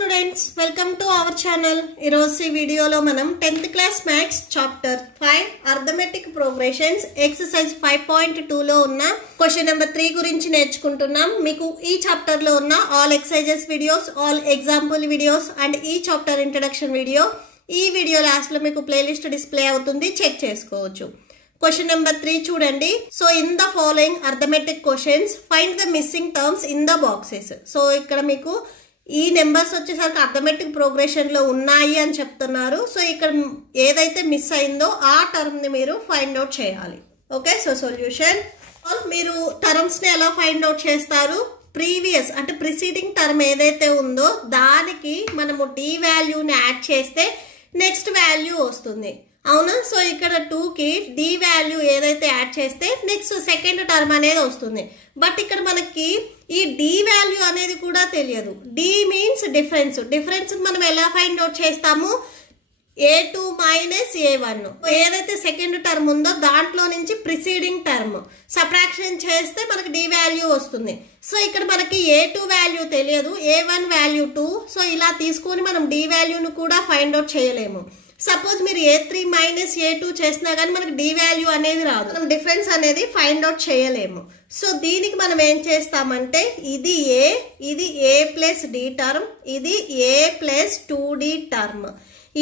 students, welcome to our channel. ఈరోజు ఈ వీడియోలో మనం 10th class maths chapter 5 arithmetic progressions exercise 5.2 లో ఉన్న క్వశ్చన్ నెంబర్ 3 గురించి నేర్చుకుంటున్నాం. మీకు ఈ చాప్టర్ లో ఉన్న all exercises videos, all example videos and ఈ చాప్టర్ ఇంట్రడక్షన్ వీడియో ఈ వీడియో లాస్ట్ లో మీకు ప్లేలిస్ట్ డిస్ప్లే అవుతుంది, చెక్ చేసుకోవచ్చు. క్వశ్చన్ నెంబర్ 3 చూడండి. So in the following arithmetic questions find the missing terms in the boxes. So ఇక్కడ మీకు ఈ నెంబర్స్ వచ్చేసరికి అర్థమెటిక్ ప్రోగ్రెషన్ లో ఉన్నాయి అని చెప్తున్నారు. సో ఇక్కడ ఏదైతే మిస్ అయిందో ఆ టర్మ్ ని మీరు ఫైండ్ అవుట్ చేయాలి. ఓకే, సో సొల్యూషన్ మీరు టర్మ్స్ ని ఎలా ఫైండ్ అవుట్ చేస్తారు? ప్రీవియస్ అంటే ప్రిసీడింగ్ టర్మ్ ఏదైతే ఉందో దానికి మనము డి వాల్యూని యాడ్ చేస్తే నెక్స్ట్ వాల్యూ వస్తుంది, అవునా? సో ఇక్కడ 2 కి డి వాల్యూ ఏదైతే యాడ్ చేస్తే నెక్స్ట్ సెకండ్ టర్మ్ అనేది వస్తుంది. బట్ ఇక్కడ మనకి ఈ డి వాల్యూ అనేది కూడా తెలియదు. డి మీన్స్ డిఫరెన్స్ మనం ఎలా ఫైండ్ అవుట్ చేస్తాము? A2 మైనస్ A1 ఏదైతే సెకండ్ టర్మ్ ఉందో దాంట్లో నుంచి ప్రిసీడింగ్ టర్మ్ సబ్ట్రాక్షన్ చేస్తే మనకి డి వాల్యూ వస్తుంది. సో ఇక్కడ మనకి A2 వాల్యూ తెలియదు, A1 వాల్యూ 2. సో ఇలా తీసుకొని మనం డి వాల్యూను కూడా ఫైండ్ అవుట్ చేయలేము. సపోజ్ మీరు A3 మైనస్ A2 చేసినా కానీ మనకి డి వాల్యూ అనేది రాదు, మనం డిఫరెన్స్ అనేది ఫైండ్ అవుట్ చేయలేము. సో దీనికి మనం ఏం చేస్తామంటే ఇది A ప్లస్ డి టర్మ్, ఇది A ప్లస్ 2D టర్మ్,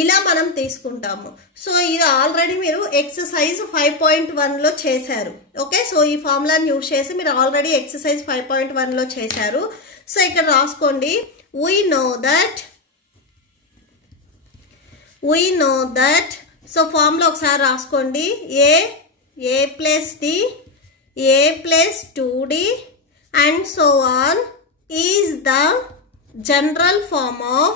ఇలా మనం తీసుకుంటాము. సో ఇది ఆల్రెడీ మీరు ఎక్సర్సైజ్ 5.1 లో చేశారు. ఓకే, సో ఈ ఫార్ములాని యూజ్ చేసి మీరు ఆల్రెడీ ఎక్సర్సైజ్ 5.1 లో చేశారు. సో ఇక్కడ రాసుకోండి, we know that so formula ఒకసారి రాసుకోండి. A plus D, A plus 2D and so on is the general form of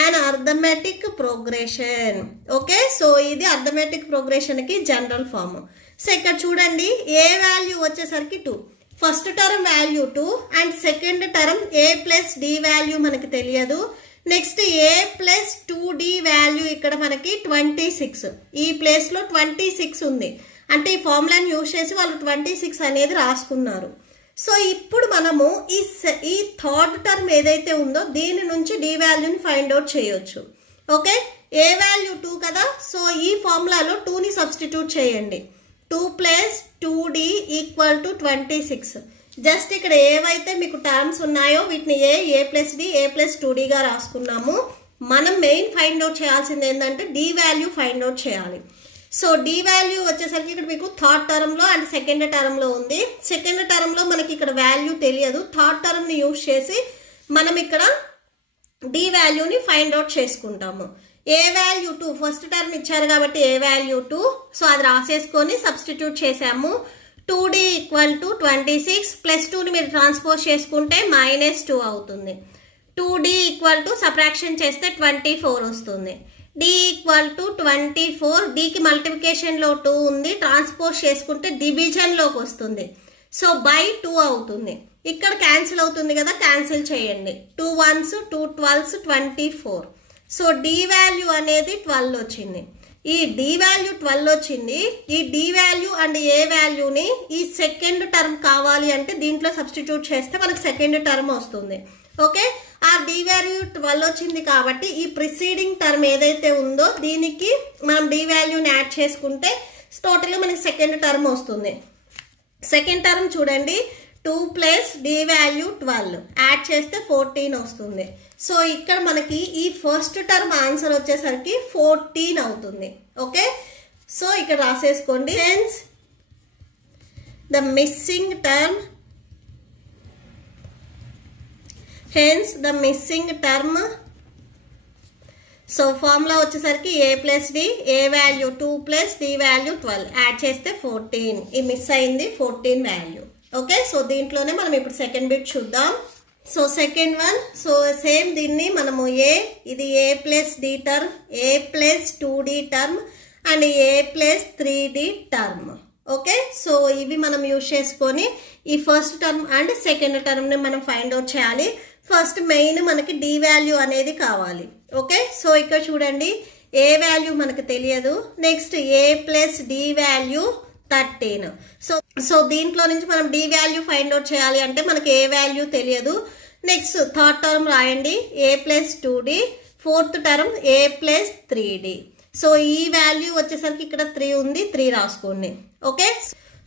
an arithmetic progression. Okay, so ఇది అర్థమెటిక్ ప్రోగ్రెషన్ కి జనరల్ ఫార్మ్. సో ఇక్కడ చూడండి, ఏ వాల్యూ వచ్చేసరికి 2, first term value 2 and second term A plus D value మనకి తెలియదు. Next A plus 2D value ఇక్కడ మనకి 26, ఈ ప్లేస్ లో 26 ఉంది. అంటే ఈ ఫార్ములాని యూజ్ చేసి వాళ్ళు 26 అనేది రాసుకున్నారు. సో ఇప్పుడు మనము ఈ థర్డ్ టర్మ్ ఏదైతే ఉందో దీని నుంచి డి వాల్యూని ఫైండ్ అవుట్ చేయొచ్చు. ఓకే, ఏ వాల్యూ 2 కదా, సో ఈ ఫార్ములాలో 2ని సబ్స్టిట్యూట్ చేయండి. 2 plus 2D equal to 26. Just ఇక్కడ ఏవైతే మీకు టర్మ్స్ ఉన్నాయో వీటిని A plus D, A plus 2Dగా రాసుకున్నాము. మనం మెయిన్ ఫైండ్ అవుట్ చేయాల్సింది ఏంటంటే డి వాల్యూ ఫైండ్ అవుట్ చేయాలి. సో డి వాల్యూ వచ్చేసరికి ఇక్కడ మీకు థర్డ్ టర్మ్ లో అండ్ సెకండ్ టర్మ్ లో ఉంది. సెకండ్ టర్మ్ లో మనకి ఇక్కడ వాల్యూ తెలియదు, థర్డ్ టర్మ్ ని యూజ్ చేసి మనం ఇక్కడ డి వాల్యూని ఫైండ్ అవుట్ చేసుకుంటాము. ఏ వాల్యూ 2, ఫస్ట్ టర్మ్ ఇచ్చారు కాబట్టి ఏ వాల్యూ 2, సో అది రాసేసుకొని సబ్స్టిట్యూట్ చేసాము. 2D ఈక్వల్ టు 26 ప్లస్ 2ని మీరు ట్రాన్స్పోజ్ చేసుకుంటే మైనస్ 2 అవుతుంది. 2D ఈక్వల్ టు సబ్ట్రాక్షన్ చేస్తే 24 వస్తుంది. D ఈక్వల్ టు 24, Dకి మల్టిప్లికేషన్ లో 2 ఉంది, ట్రాన్స్పోజ్ చేసుకుంటే డివిజన్ లోకి వస్తుంది. సో బై 2 అవుతుంది. ఇక్కడ క్యాన్సిల్ అవుతుంది కదా, క్యాన్సిల్ చేయండి. 2 1s 2 12s 24. So D value అనేది 12 వచ్చింది. ఈ డి వాల్యూ 12 వచ్చింది. ఈ డి వాల్యూ అండ్ ఏ వాల్యూని ఈ సెకండ్ టర్మ్ కావాలి అంటే దీంట్లో సబ్స్టిట్యూట్ చేస్తే మనకు సెకండ్ టర్మ్ వస్తుంది. ఓకే, ఆ డి వాల్యూ 12 వచ్చింది కాబట్టి ఈ ప్రిసీడింగ్ టర్మ్ ఏదైతే ఉందో దీనికి మనం డి వాల్యూని యాడ్ చేసుకుంటే టోటల్గా మనకి సెకండ్ టర్మ్ వస్తుంది. సెకండ్ టర్మ్ చూడండి, 2 ప్లస్ డి వాల్యూ 12 యాడ్ చేస్తే 14 వస్తుంది. సో ఇక్కడ మనకి ఈ ఫస్ట్ టర్మ్ ఆన్సర్ వచ్చేసరికి 14 అవుతుంది. ఓకే, సో ఇక్కడ రాసేసుకోండి. Hence the missing term so formula వచ్చేసరికి A plus D, A value 2 plus D value 12 add చేస్తే 14, ఈ మిస్ అయింది 14 వాల్యూ. ఓకే, సో దీంట్లోనే మనం ఇప్పుడు సెకండ్ బిట్ చూద్దాం. So second one, so same దీన్ని మనము ఇది A plus D term, A plus 2D term and A plus 3D term. Okay, so ఇవి మనం యూజ్ చేసుకొని ఈ first term and second term ని మనం ఫైండ్ అవుట్ చేయాలి. ఫస్ట్ మెయిన్ మనకి డి వాల్యూ అనేది కావాలి. ఓకే, సో ఇక్కడ చూడండి, ఏ వాల్యూ మనకు తెలియదు. Next A plus D value 13. So దీంట్లో నుంచి మనం డి వాల్యూ ఫైండ్ అవుట్ చేయాలి అంటే మనకి ఏ వాల్యూ తెలియదు. నెక్స్ట్ థర్డ్ టర్మ్ రాయండి, a plus 2d. Fourth term a plus 3d. So ఈ వాల్యూ వచ్చేసరికి ఇక్కడ 3 ఉంది, 3 రాసుకోండి. ఓకే,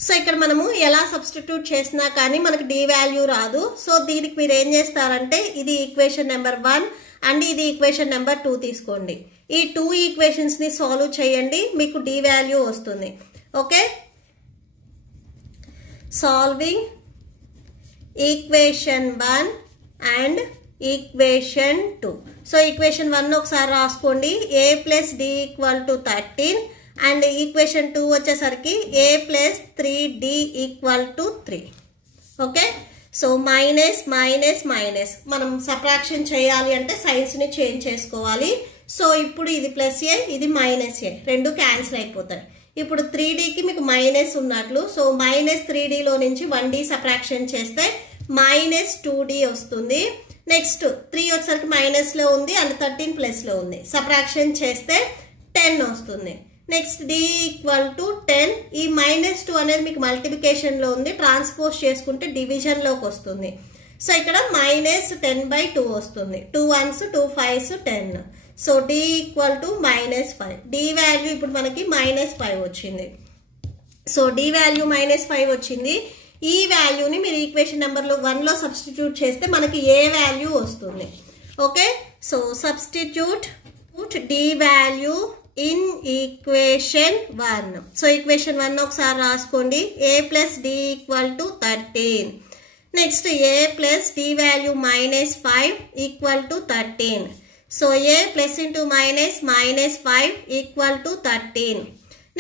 సో ఇక్కడ మనము ఎలా సబ్స్టిట్యూట్ చేసినా కానీ మనకి డి వాల్యూ రాదు. సో దీనికి మీరు ఏం చేస్తారంటే ఇది ఈక్వేషన్ నెంబర్ 1 అండ్ ఇది ఈక్వేషన్ నెంబర్ 2 తీసుకోండి. ఈ 2 ఈక్వేషన్స్ ని సాల్వ్ చేయండి, మీకు డి వాల్యూ వస్తుంది. Okay, solving equation 1 and equation 2. So equation 1 ఒకసారి రాసుకోండి, a plus d equal to 13 and equation 2 వచ్చేసరికి a plus 3d equal to 3. Okay, so minus minus minus మనం సబ్ట్రాక్షన్ చేయాలి అంటే సైన్స్ ని చేంజ్ చేసుకోవాలి. సో ఇప్పుడు ఇది ప్లస్ a, ఇది మైనస్ a, రెండు క్యాన్సిల్ అయిపోతాయి. ఇప్పుడు 3dకి మీకు మైనస్ ఉన్నట్లు, సో మైనస్ 3dలో నుంచి 1d సబ్ట్రాక్షన్ చేస్తే మైనస్ 2d వస్తుంది. నెక్స్ట్ 3 వచ్చేసరికి మైనస్ లో ఉంది అండ్ 13 ప్లస్ లో ఉంది, సబ్ట్రాక్షన్ చేస్తే 10 వస్తుంది. Next d equal to 10. ఈ మైనస్ 2 అనేది మీకు మల్టిప్లికేషన్ లో ఉంది, ట్రాన్స్పోజ్ చేసుకుంటే డివిజన్ లోకి వస్తుంది. సో ఇక్కడ మైనస్ 10/2 వస్తుంది. 2 1s 2 5s 10. So d equal to minus 5. d value ఇప్పుడు మనకి మైనస్ 5 వచ్చింది. సో d వాల్యూ మైనస్ 5 వచ్చింది. ఈ వాల్యూని మీరు ఈక్వేషన్ నెంబర్ 1లో సబ్స్టిట్యూట్ చేస్తే మనకి ఏ వాల్యూ వస్తుంది. Okay, so substitute d value in equation 1. So equation 1 ఒకసారి రాసుకోండి, a plus d equal to 13. Next a plus d value minus 5 equal to 13. So a plus into minus minus 5 equal to 13.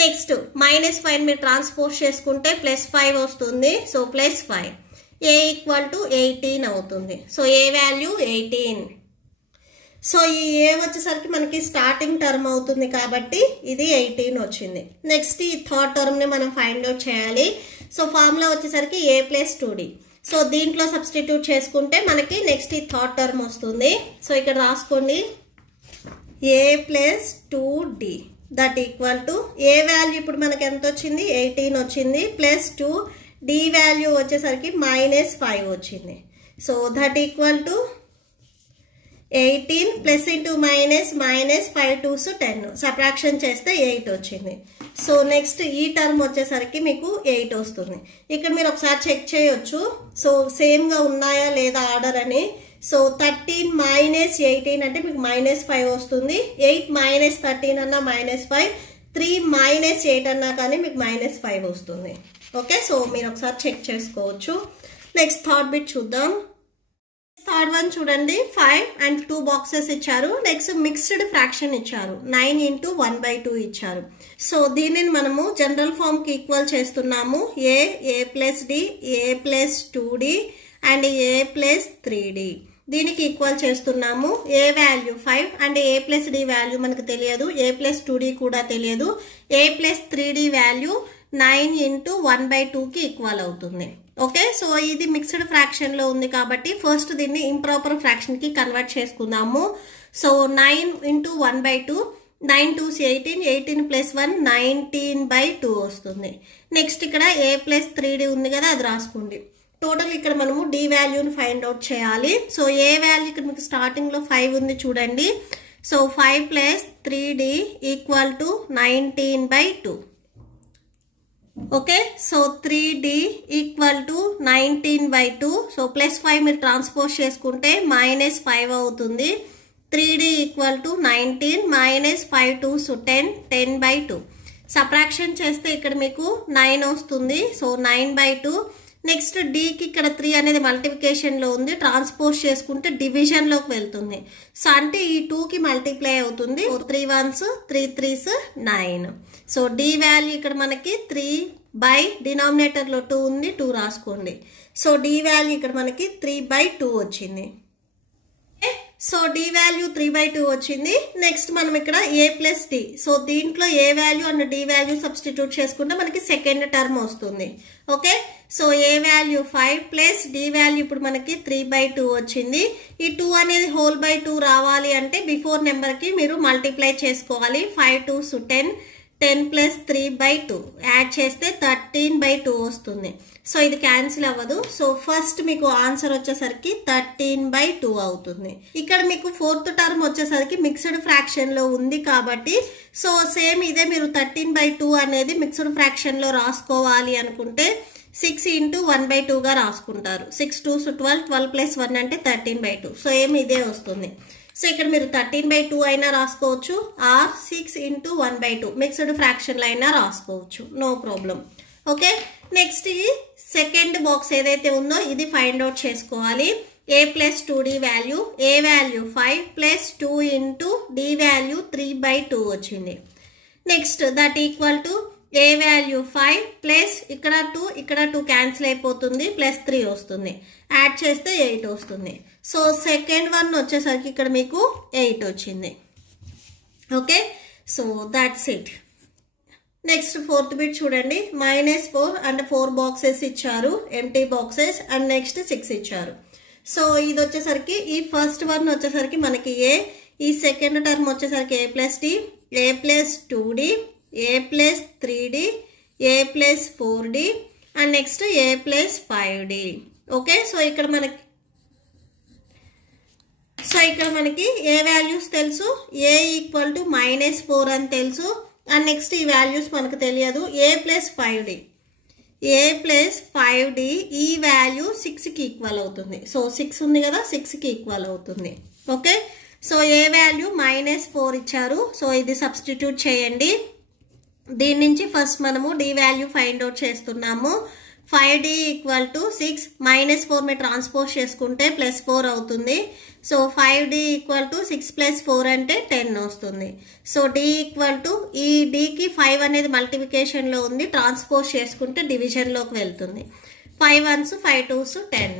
Next minus 5 మీరు transpose చేసుకుంటే plus 5 వస్తుంది. So plus 5, a equal to 18 అవుతుంది. So a value 18. So ఈ a వచ్చేసరికి మనకి starting term అవుతుంది కాబట్టి ఇది 18 వచ్చింది. నెక్స్ట్ ఈ థర్డ్ టర్మ్ ని మనం ఫైండ్ అవుట్ చేయాలి. సో ఫార్ములా వచ్చేసరికి a ప్లస్ 2d. సో దీంట్లో సబ్స్టిట్యూట్ చేసుకుంటే మనకి నెక్స్ట్ ఈ థర్డ్ టర్మ్ వస్తుంది. సో ఇక్కడ రాసుకోండి, a plus 2d that equal to a value ఇప్పుడు మనకి ఎంత వచ్చింది, 18 వచ్చింది, ప్లస్ 2, d వాల్యూ వచ్చేసరికి మైనస్ 5 వచ్చింది. So that equal to 18 plus into minus minus 5 2s 10, subtraction చేస్తే 8 వచ్చింది. సో నెక్స్ట్ ఈ టర్మ్ వచ్చేసరికి మీకు 8 వస్తుంది. ఇక్కడ మీరు ఒకసారి చెక్ చేయొచ్చు, సో సేమ్ గా ఉన్నాయా లేదా ఆర్డర్ అని. సో 13 మైనస్ 18 అంటే మీకు మైనస్ 5 వస్తుంది. 8 మైనస్ 13 అన్నా మైనస్ 5, 3 మైనస్ 8 అన్నా కానీ మీకు మైనస్ 5 వస్తుంది. ఓకే, సో మీరు ఒకసారి చెక్ చేసుకోవచ్చు. నెక్స్ట్ థర్డ్ బిట్ చూద్దాం. థర్డ్ వన్ చూడండి, 5 అండ్ 2 బాక్సెస్ ఇచ్చారు. నెక్స్ట్ మిక్స్డ్ ఫ్రాక్షన్ ఇచ్చారు, 9 ఇంటూ 1/2 ఇచ్చారు. సో దీనిని మనము జనరల్ ఫామ్ కి ఈక్వల్ చేస్తున్నాము. a plus d, a plus 2d and a plus 3d దీనికి ఈక్వల్ చేస్తున్నాము. a value 5 and a plus d value మనకు తెలియదు, a ప్లస్ 2d కూడా తెలియదు. a plus 3d value 9 into 1/2 కి ఈక్వల్ అవుతుంది. ఓకే, సో ఇది మిక్స్డ్ ఫ్రాక్షన్ లో ఉంది కాబట్టి ఫస్ట్ దీన్ని ఇంప్రాపర్ ఫ్రాక్షన్ కి కన్వర్ట్ చేసుకుందాము. సో 9 ఇంటూ 1/2, 9 2s 18, 18 ప్లస్ 1 19/2 వస్తుంది. నెక్స్ట్ ఇక్కడ a ప్లస్ 3d ఉంది కదా, అది రాసుకోండి. టోటల్ ఇక్కడ మనము d వాల్యూని ఫైండ్ అవుట్ చేయాలి. సో a వాల్యూ ఇక్కడ మీకు స్టార్టింగ్ లో 5 ఉంది చూడండి. So 5 plus 3d equal to 19/2. Okay, so 3d equal to 19/2. So plus 5 మీరు ట్రాన్స్పోజ్ చేసుకుంటే మైనస్ 5 అవుతుంది. 3d equal to 19 minus 5 2s 10, 10/2. Subtraction చేస్తే ఇక్కడ మీకు 9 వస్తుంది. సో 9/2. నెక్స్ట్ డీకి ఇక్కడ 3 అనేది మల్టిప్లికేషన్ లో ఉంది, ట్రాన్స్పోజ్ చేసుకుంటే డివిజన్ లోకి వెళ్తుంది. సో అంటే ఈ 2కి మల్టిప్లై అవుతుంది. 3 1s 3 3s 9. So D value ఇక్కడ మనకి 3 బై డినామినేటర్ లో 2 ఉంది, 2 రాసుకోండి. సో డి వాల్యూ ఇక్కడ మనకి 3/2 వచ్చింది. సో డి వాల్యూ 3/2 వచ్చింది. నెక్స్ట్ మనం ఇక్కడ a ప్లస్ d. సో దీంట్లో a value and d value substitute చేసుకుంటే మనకి సెకండ్ టర్మ్ వస్తుంది. Okay, so a value 5 plus d value ఇప్పుడు మనకి 3/2 వచ్చింది. ఈ 2 అనేది హోల్ బై 2 రావాలి అంటే బిఫోర్ నెంబర్ కి మీరు మల్టిప్లై చేసుకోవాలి. 5 2s 10, 10 ప్లస్ 3/2 యాడ్ చేస్తే 13/2 వస్తుంది. సో ఇది క్యాన్సిల్ అవ్వదు. సో ఫస్ట్ మీకు ఆన్సర్ వచ్చేసరికి 13/2 అవుతుంది. ఇక్కడ మీకు ఫోర్త్ టర్మ్ వచ్చేసరికి మిక్స్డ్ ఫ్రాక్షన్ లో ఉంది కాబట్టి సో సేమ్ ఇదే మీరు 13/2 అనేది మిక్స్డ్ ఫ్రాక్షన్ లో రాసుకోవాలి అనుకుంటే 6 × 1/2 గా రాసుకుంటారు. 6 2 12, 12 ప్లస్ 1 అంటే 13/2. సో ఏమి ఇదే వస్తుంది. సో ఇక్కడ మీరు 13/2 అయినా రాసుకోవచ్చు ఆర్ 6 × 1/2 మిక్స్డ్ ఫ్రాక్షన్లో అయినా రాసుకోవచ్చు, నో ప్రాబ్లం. ఓకే, నెక్స్ట్ ఈ సెకండ్ బాక్స్ ఏదైతే ఉందో ఇది ఫైండ్ అవుట్ చేసుకోవాలి. a plus 2d value, a value 5 plus 2 × d value 3/2 వచ్చింది. Next that equal to a value 5 plus ఇక్కడ 2 క్యాన్సిల్ అయిపోతుంది, ప్లస్ 3 వస్తుంది, యాడ్ చేస్తే 8 వస్తుంది. సో సెకండ్ వన్ వచ్చేసరికి ఇక్కడ మీకు 8 వచ్చింది. Okay, so that's it. Next fourth bit చూడండి. -4 అండ్ 4 బాక్సెస్ ఇచ్చారు, ఎంటీ బాక్సెస్, అండ్ నెక్స్ట్ 6 ఇచ్చారు. సో ఇది వచ్చేసరికి ఈ ఫస్ట్ వన్ వచ్చేసరికి మనకి a, ఈ సెకండ్ టర్మ్ వచ్చేసరికి a plus d, a plus 2d, a plus 3d, a plus 4d, and next a plus 5d. Okay, so ఇక్కడ మనకి ఏ వాల్యూస్ తెలుసు, a ఈక్వల్ టు -4 అని తెలుసు, అండ్ నెక్స్ట్ ఈ వాల్యూస్ మనకు తెలియదు. a plus 5d, a plus 5d ఈ value 6కి ఈక్వల్ అవుతుంది. సో 6 ఉంది కదా, 6కి ఈక్వల్ అవుతుంది. ఓకే, సో ఏ వాల్యూ -4 ఇచ్చారు. సో ఇది సబ్స్టిట్యూట్ చేయండి. దీని నుంచి ఫస్ట్ మనము d వాల్యూ ఫైండ్ అవుట్ చేస్తున్నాము. 5d ఈక్వల్ టు 6 -4 में ట్రాన్స్పోజ్ చేసుకుంటే +4 అవుతుంది. సో 5d ఈక్వల్ టు 6 + 4 అంటే 10 వస్తుంది. సో d ఈక్వల్ టు ఈ dకి 5 అనేది మల్టిప్లికేషన్ లో ఉంది, ట్రాన్స్పోజ్ చేసుకుంటే డివిజన్ లోకి వెళ్తుంది. 5 1s 5 2s 10.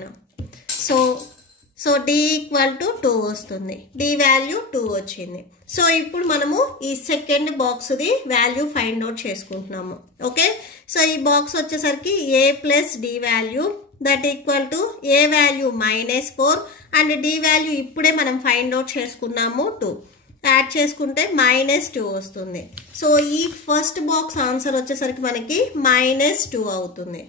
So d equal to 2 వస్తుంది. d వాల్యూ 2 వచ్చింది. సో ఇప్పుడు మనము ఈ second box the value find out చేసుకుంటున్నాము. ఓకే, సో ఈ బాక్స్ వచ్చేసరికి a plus d value that equal to a value -4 and d value ఇప్పుడే మనం ఫైండ్ అవుట్ చేసుకున్నాము 2, యాడ్ చేసుకుంటే -2 వస్తుంది. సో ఈ ఫస్ట్ బాక్స్ ఆన్సర్ వచ్చేసరికి మనకి -2 అవుతుంది.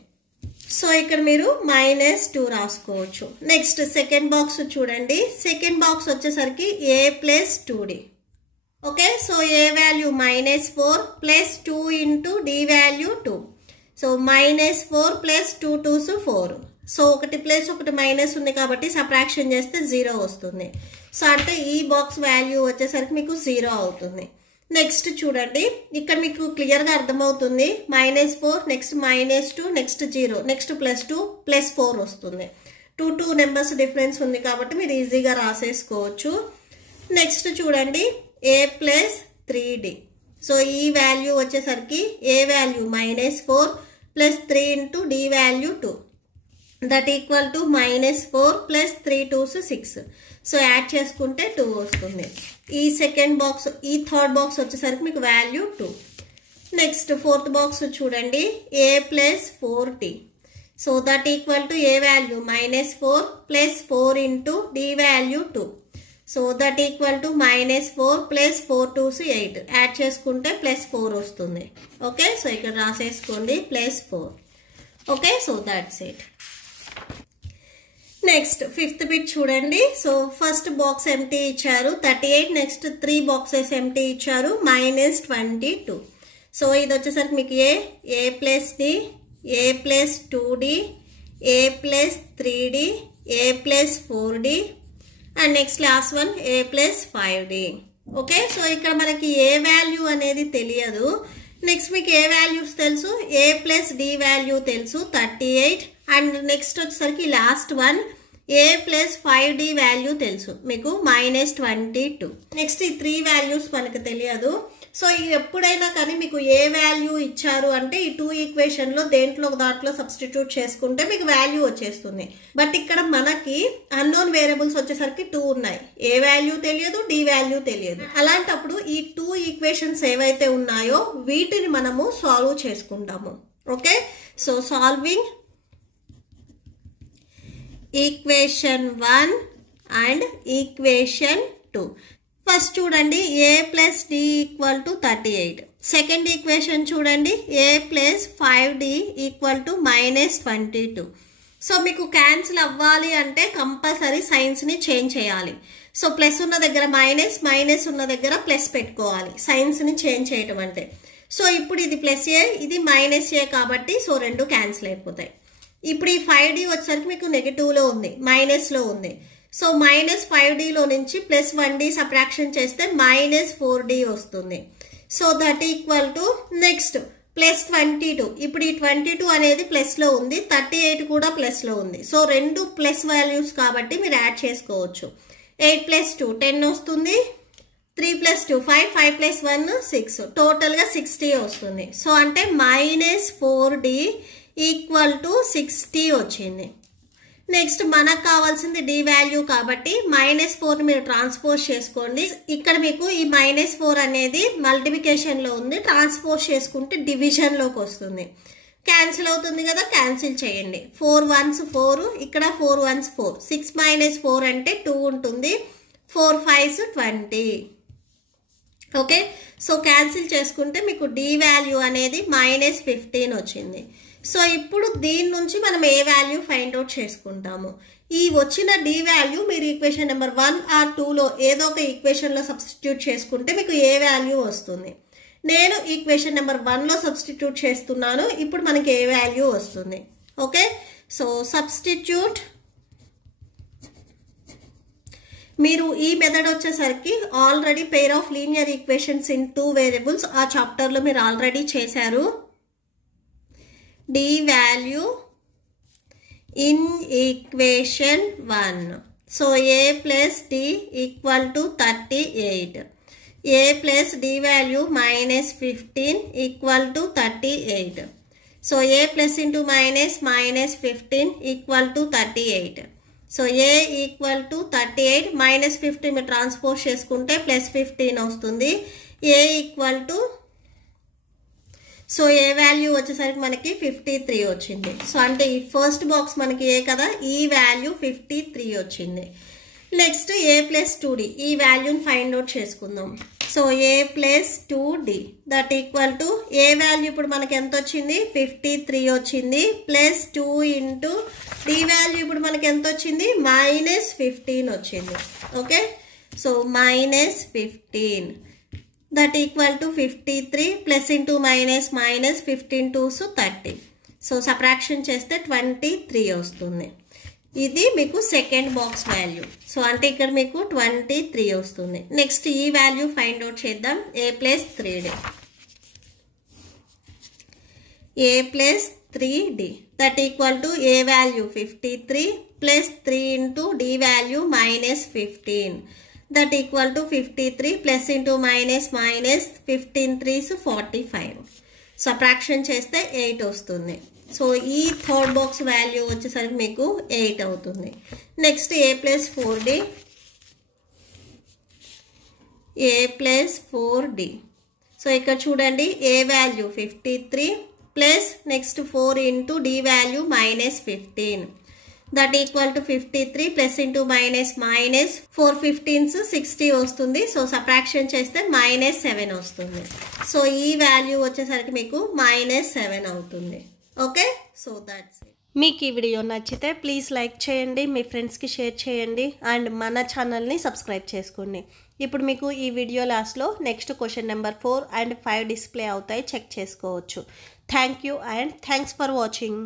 సో ఇక్కడ మీరు -2 రాసుకోవచ్చు. నెక్స్ట్ సెకండ్ బాక్స్ చూడండి. సెకండ్ బాక్స్ వచ్చేసరికి a plus 2d. Okay, so a value -4 plus 2 × d value 2. So -4 plus 2 2s 4. So ఒకటి ప్లస్ ఒకటి మైనస్ ఉంది కాబట్టి సబ్ట్రాక్షన్ చేస్తే 0 వస్తుంది. సో అంటే ఈ బాక్స్ వాల్యూ వచ్చేసరికి మీకు 0 అవుతుంది. నెక్స్ట్ చూడండి, ఇక్కడ మీకు క్లియర్గా అర్థమవుతుంది. -4 నెక్స్ట్ -2 నెక్స్ట్ 0 నెక్స్ట్ +2 +4 వస్తుంది. 2 నెంబర్స్ డిఫరెన్స్ ఉంది కాబట్టి మీరు ఈజీగా రాసేసుకోవచ్చు. నెక్స్ట్ చూడండి a ప్లస్ 3d. సో ఈ వాల్యూ వచ్చేసరికి a value -4 plus 3 × d value 2 that equal to -4 plus 3 2s 6. So add చేసుకుంటే 2 వస్తుంది. ఈ సెకండ్ బాక్స్, ఈ థర్డ్ బాక్స్ వచ్చేసరికి మీకు వాల్యూ 2. నెక్స్ట్ ఫోర్త్ బాక్స్ చూడండి, a plus 4t. So that equal to a value -4 plus 4 × d value 2. So that equal to -4 plus 4 2s 8. Add చేసుకుంటే +4 వస్తుంది. Okay, so ఇక్కడ రాసేసుకోండి +4. Okay, so that's it. Next fifth bit చూడండి. So first box empty ఇచ్చారు 38, next 3 boxes empty ఇచ్చారు -22. So ఇది వచ్చేసరికి మీకు a plus d, a plus 2d, a plus 3d, a plus 4d, and next last one a plus 5d. Okay, so ఇక్కడ మనకి ఏ value అనేది తెలియదు. నెక్స్ట్ మీకు ఏ వాల్యూస్ తెలుసు, a ప్లస్ d వాల్యూ తెలుసు 38, అండ్ నెక్స్ట్ వచ్చేసరికి last one a plus 5d value తెలుసు మీకు -22. నెక్స్ట్ ఈ 3 వాల్యూస్ మనకు తెలియదు. సో ఎప్పుడైనా కానీ మీకు ఏ వాల్యూ ఇచ్చారు అంటే ఈ 2 ఈక్వేషన్ లో దాంట్లో సబ్స్టిట్యూట్ చేసుకుంటే మీకు వాల్యూ వచ్చేస్తుంది. బట్ ఇక్కడ మనకి అన్నోన్ వేరియబుల్స్ వచ్చేసరికి 2 ఉన్నాయి, ఏ వాల్యూ తెలియదు, డి వాల్యూ తెలియదు. అలాంటప్పుడు ఈ 2 ఈక్వేషన్స్ ఏవైతే ఉన్నాయో వీటిని మనము సాల్వ్ చేసుకుంటాము. Okay, so solving equation 1 and equation 2. First చూడండి a plus d equal to 38. Second equation చూడండి, a plus 5d equal to -22. So మీకు క్యాన్సిల్ అవ్వాలి అంటే కంపల్సరీ సైన్స్ని చేంజ్ చేయాలి. సో ప్లస్ ఉన్న దగ్గర మైనస్, మైనస్ ఉన్న దగ్గర ప్లస్ పెట్టుకోవాలి సైన్స్ని చేంజ్ చేయటం అంటే. సో ఇప్పుడు ఇది ప్లస్ ఏ, ఇది మైనస్ ఏ కాబట్టి సో రెండు క్యాన్సిల్ అయిపోతాయి. ఇప్పుడు ఈ 5d వచ్చేసరికి మీకు నెగిటివ్లో ఉంది, మైనస్లో ఉంది. సో -5dలో నుంచి ప్లస్ 1d సబ్ట్రాక్షన్ చేస్తే -4d వస్తుంది. So that equal to next plus 22. ఇప్పుడు ఈ 22 అనేది ప్లస్లో ఉంది, 38 కూడా ప్లస్లో ఉంది. సో రెండు ప్లస్ వాల్యూస్ కాబట్టి మీరు యాడ్ చేసుకోవచ్చు. 8 ప్లస్ 2 10 వస్తుంది, 3 ప్లస్ 2 5, 5 ప్లస్ 1 6, టోటల్గా 60 వస్తుంది. సో అంటే -4d ఈక్వల్ టు 60 వచ్చింది. నెక్స్ట్ మనకు కావాల్సింది d వాల్యూ కాబట్టి -4 మీరు ట్రాన్స్పోజ్ చేసుకోండి. ఇక్కడ మీకు ఈ -4 అనేది మల్టిప్లికేషన్లో ఉంది, ట్రాన్స్పోజ్ చేసుకుంటే డివిజన్లోకి వస్తుంది. క్యాన్సిల్ అవుతుంది కదా, క్యాన్సిల్ చేయండి. 4 1s 4, ఇక్కడ 4 1s 4, 6 - 4 అంటే 2 ఉంటుంది, 4 5s 20. ఓకే, సో క్యాన్సిల్ చేసుకుంటే మీకు d వాల్యూ అనేది -15 వచ్చింది. సో ఇప్పుడు దీని నుంచి మనం ఏ వాల్యూ ఫైండ్ అవుట్ చేసుకుంటాము. ఈ వచ్చిన d వాల్యూ మీరు ఈక్వేషన్ నెంబర్ 1 ఆర్ 2లో ఏదో ఒక ఈక్వేషన్లో సబ్స్టిట్యూట్ చేసుకుంటే మీకు ఏ వాల్యూ వస్తుంది. నేను ఈక్వేషన్ నెంబర్ 1లో సబ్స్టిట్యూట్ చేస్తున్నాను. ఇప్పుడు మనకి ఏ వాల్యూ వస్తుంది. Okay, so substitute. మీరు ఈ మెథడ్ వచ్చేసరికి already pair of linear equations in 2 variables ఆ చాప్టర్లో మీరు ఆల్రెడీ చేశారు. d value in equation 1. So a plus d equal to 38. a plus d value -15 equal to 38. So a plus into -15 equal to 38. So a equal to 38 -15 में transpose చేసుకుంటే +15 వస్తుంది. a equal to so A value వచ్చేసరికి మనకి 53 వచ్చింది. So అంటే ఈ first box మనకి ఏ కదా, ఈ వాల్యూ 53 వచ్చింది. నెక్స్ట్ a ప్లస్ 2d ఈ వాల్యూని ఫైండ్ అవుట్ చేసుకుందాం. So a plus 2d that equal to A value ఇప్పుడు మనకి ఎంత వచ్చింది, 53 వచ్చింది, ప్లస్ 2 ఇంటూ d వాల్యూ ఇప్పుడు మనకి ఎంత వచ్చింది, -15 వచ్చింది. Okay, so -15 that equal to 53 plus into minus 15 2s 30. So subtraction చేస్తే 23 వస్తుంది. ఇది మీకు సెకండ్ బాక్స్ వాల్యూ. సో అంటే ఇక్కడ మీకు 23 వస్తుంది. నెక్స్ట్ ఈ వాల్యూ ఫైండ్ అవుట్ చేద్దాం. a plus 3d a plus 3d that equal to A value 53 plus 3 into d value -15 that equal to 53 plus into minus 15 3s 45. Subtraction చేస్తే 8 వస్తుంది. So ఈ third box value వచ్చేసరికి మీకు 8 అవుతుంది. Next a plus 4d a plus 4d. So ఇక్కడ చూడండి A value 53 plus next 4 into d value -15 that equal to 53 plus into minus 4 15s 60 వస్తుంది. So subtraction చేస్తే -7 వస్తుంది. సో ఈ వాల్యూ వచ్చేసరికి మీకు -7 అవుతుంది. Okay, so that's it. మీకు ఈ వీడియో నచ్చితే ప్లీజ్ లైక్ చేయండి, మీ ఫ్రెండ్స్కి షేర్ చేయండి అండ్ మన ఛానల్ని సబ్స్క్రైబ్ చేసుకోండి. ఇప్పుడు మీకు ఈ వీడియో లాస్ట్లో next question number 4 and 5 display అవుతాయి, చెక్ చేసుకోవచ్చు. Thank you and thanks for watching.